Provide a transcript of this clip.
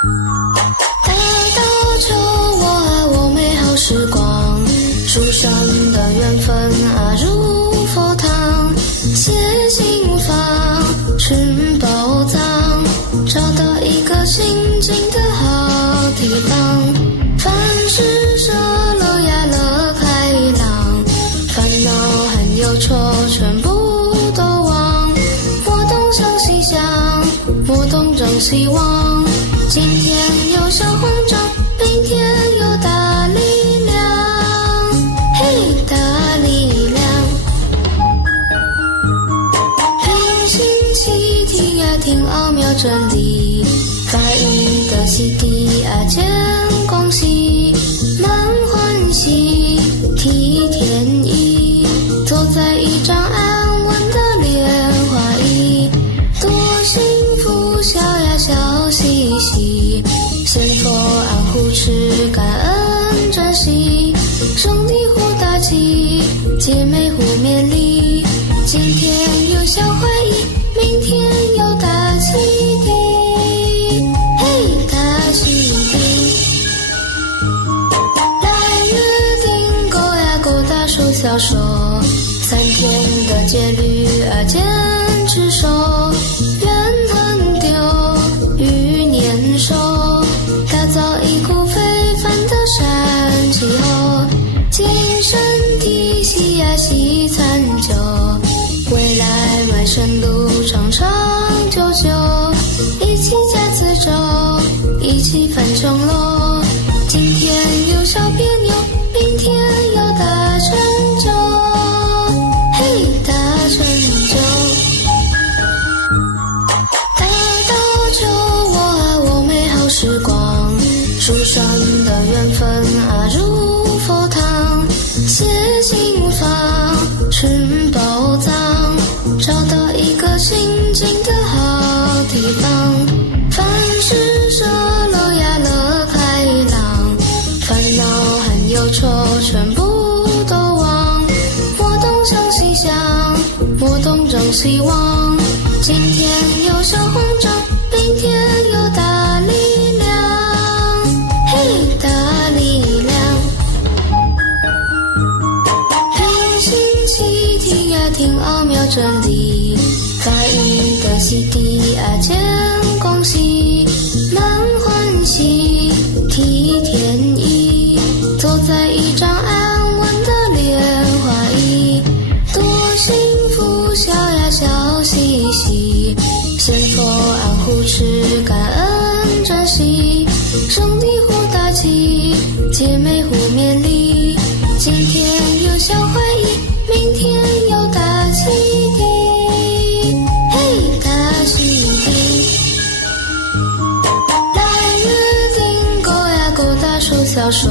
大道求我啊，我美好时光，书上的缘分啊，如佛堂，写心房，寻宝藏，找到一个清静的好地方。凡事舍了呀，乐开朗，烦恼和忧愁全部都忘，莫东想西想，莫东张西望。今天有小慌张，明天有大力量，嘿，大力量。平心气听啊，听奥妙真理，法义的洗涤啊，见光喜，满欢喜，替天意，坐在一张安稳的莲花椅，多幸福，笑呀笑嘻嘻，仙佛安护持，感恩珍惜，兄弟互打气，姐妹互勉励，今天有小怀疑，明天有大启迪，嘿，大启迪。来约定勾呀勾大手小手，3天的戒律啊坚持守，怨恨丢，欲念收，打造一股非凡的善气候，精神体系呀系残旧，未来迈深路长长久久，一起加自舟，一起翻琼楼，今天有小别扭，明天有大成就，嘿，大成就。大道求我啊，我美好时光，书上的缘分啊，如佛堂，写心房，寻宝藏，找到一个清静的好地方。凡事舍了呀，乐开朗，烦恼和忧愁全部都忘，莫东想西想，莫东张西望。今天有小慌张，明天有大力量，嘿，大力量。平心气听啊，听奥妙真理，法义的洗涤啊，见光喜，满欢喜，替天意，坐在一张安稳的莲花椅，多幸福，笑呀笑嘻嘻，仙佛安护持，感恩珍惜，兄弟互打气，姐妹互勉励，今天有小怀疑，明天有大启迪，嘿，大启迪。来约定勾呀勾大手小手